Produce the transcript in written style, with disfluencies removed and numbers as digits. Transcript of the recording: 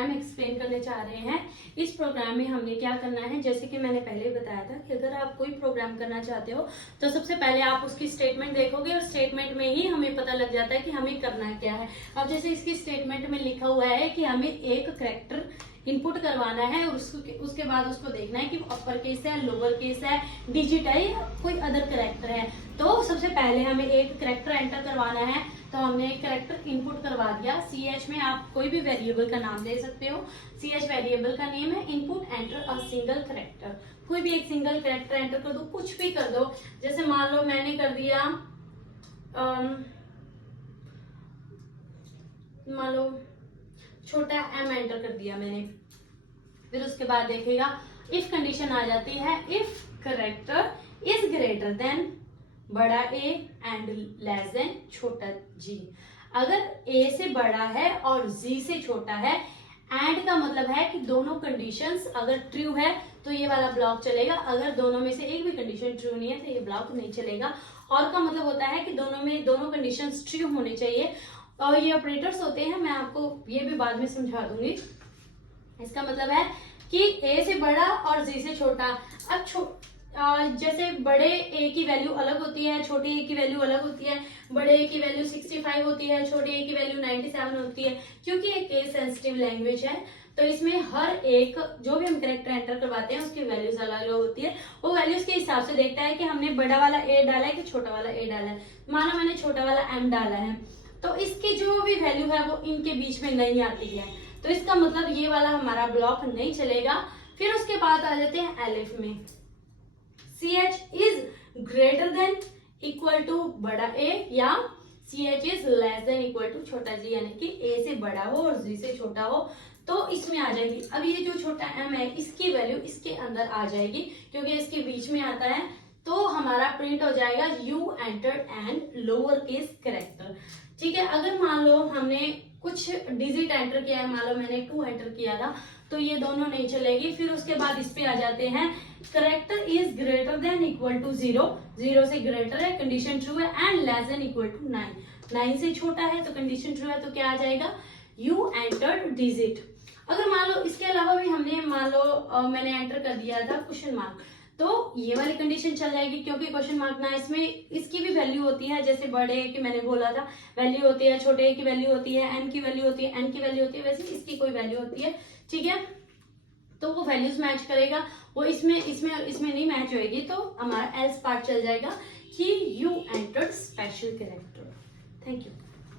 Programme explain करने जा रहे हैं। इस प्रोग्राम में हमने क्या करना है, जैसे कि मैंने पहले ही बताया था कि अगर आप कोई प्रोग्राम करना चाहते हो तो सबसे पहले आप उसकी स्टेटमेंट देखोगे और स्टेटमेंट में ही हमें पता लग जाता है कि हमें करना क्या है। अब जैसे इसकी स्टेटमेंट में लिखा हुआ है कि हमें एक कैरेक्टर इनपुट करवाना है और उसके बाद उसको देखना है कि अपर केस है, लोअर केस है, डिजिट है या कोई अदर कैरेक्टर है। तो सबसे पहले हमें एक कैरेक्टर एंटर करवाना है, तो हमने एक कैरेक्टर इनपुट करवा दिया। CH में आप कोई भी वेरिएबल का नाम दे सकते हो। CH वेरिएबल का नेम है। Input enter a single character, कोई भी एक सिंगल कैरेक्टर एंटर कर दो, कुछ भी कर दो। जैसे मान लो मैंने कर दिया मान लो छोटा m एंटर कर दिया मैंने। फिर उसके बाद देखेगा इफ कंडीशन आ जाती है, if character is greater then बड़ा A एंड लेस देन छोटा G। अगर A से बड़ा है और G से छोटा है, एंड का मतलब है कि दोनों कंडीशंस अगर ट्रू है तो ये वाला ब्लॉक चलेगा, अगर दोनों में से एक भी कंडीशन ट्रू नहीं है तो ये ब्लॉक नहीं चलेगा। और का मतलब होता है कि दोनों कंडीशंस ट्रू होने चाहिए। और ये ऑपरेटर्स होते हैं, मैं आपको ये भी बाद में समझा दूंगी। इसका मतलब है कि A से बड़ा और G से छोटा। अब जैसे बड़े A की वैल्यू अलग होती है, छोटे A की वैल्यू अलग होती है। बड़े A की वैल्यू 65 होती है, छोटे A की वैल्यू 97 होती है। क्योंकि ये केस सेंसिटिव लैंग्वेज है तो इसमें हर एक जो भी हम कैरेक्टर एंटर करवाते हैं उसकी वैल्यूज अलग अलग होती है। वो वैल्यूज के हिसाब से देखता है कि हमने बड़ा वाला A डाला है कि छोटा वाला A डाला है। मानो मैंने छोटा वाला M डाला है तो इसकी जो भी वैल्यू है वो इनके बीच में नहीं आती है, तो इसका मतलब ये वाला हमारा ब्लॉक नहीं चलेगा। फिर उसके बाद आ जाते हैं एलिफ में। CH is greater than equal to बड़ा A या CH is less than equal to छोटा G, यानी कि A से बड़ा हो और G से छोटा हो तो इसमें आ जाएगी। अब ये जो छोटा M है इसकी वैल्यू इसके अंदर आ जाएगी क्योंकि इसके बीच में आता है, तो हमारा प्रिंट हो जाएगा you entered and lower case character. ठीक है, अगर मान लो हमने कुछ डिजिट एंटर किया है, मान लो मैंने 2 एंटर किया था तो ये दोनों नहीं चलेगी। फिर उसके बाद इस पे आ जाते हैं character is greater than equal to 0, 0 से ग्रेटर है, कंडीशन ट्रू है, and less than equal to 9, 9 से छोटा है तो कंडीशन ट्रू है, तो क्या आ जाएगा यू एंटर्ड डिजिट। अगर मान लो इसके अलावा भी हमने मान लो मैंने एंटर कर दिया था क्वेश्चन मार्क, तो ये वाली कंडीशन चल जाएगी क्योंकि क्वेश्चन मार्क ना इसमें इसकी भी वैल्यू होती है। जैसे बड़े A की मैंने बोला था वैल्यू होती है, छोटे A की वैल्यू होती है, M की वैल्यू होती है, N की वैल्यू होती है, वैसे इसकी कोई वैल्यू होती है। ठीक है, तो वो वैल्यूज मैच करेगा, वो इसमें नहीं मैच होएगी तो हमारा एल्स पार्ट चल जाएगा कि you entered special character. Thank you.